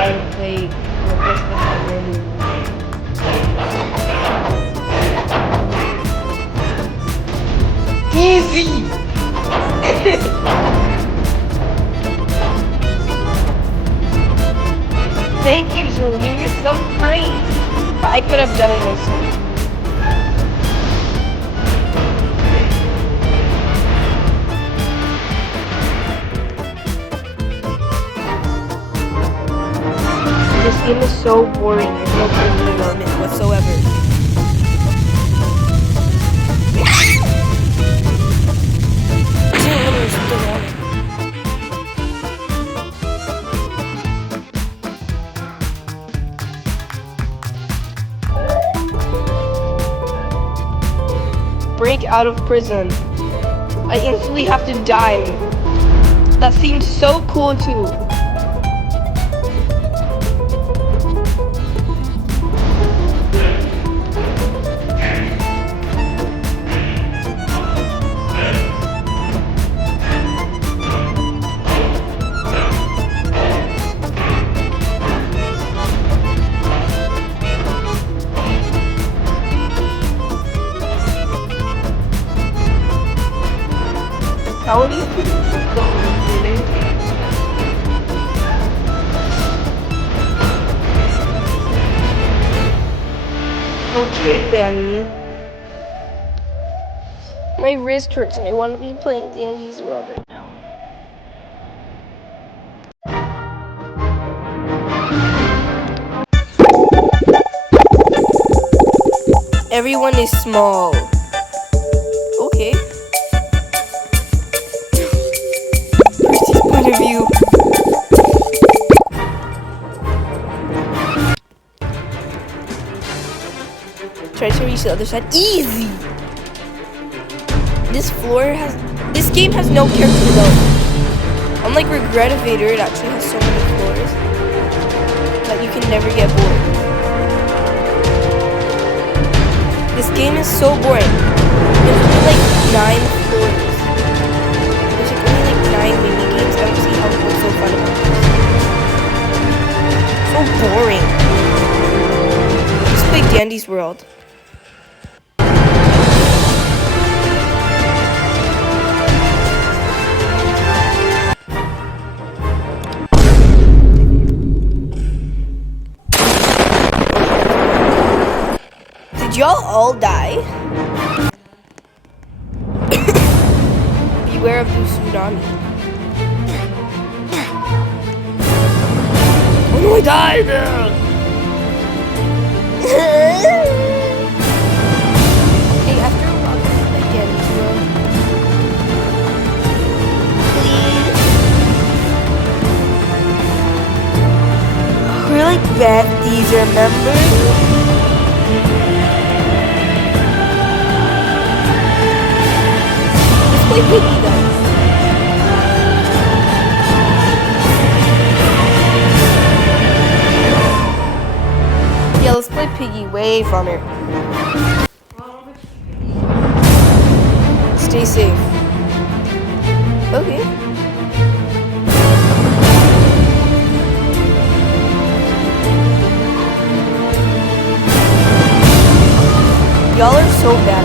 and play with Easy! Thank you, Julie. You're so great. I could have done it myself. This game is so boring. There's no personal development whatsoever. Break out of prison. I instantly have to die. That seemed so cool too. How do you think it's going? Okay then. My wrist hurts and I want to be playing Dandy's World right now. Everyone is small. Okay. Point of view. Try to reach the other side. Easy! This game has no character development. Unlike 𝗃𝗏𝗵𝗃𝗏𝗃, it actually has so many floors that you can never get bored. This game is so boring. There's only like 9 floors. There's like only like 9 mini games. I don't see how it's so fun about this. So boring. Let's play Dandy's World. Did y'all all die? Beware of the tsunami. Oh no, I died! Hey, after a while, let's play Dandy's World. Please? We're like besties, remember? Play Piggy then. Yeah, let's play Piggy. Way funner. Stay safe. Okay. Y'all are so bad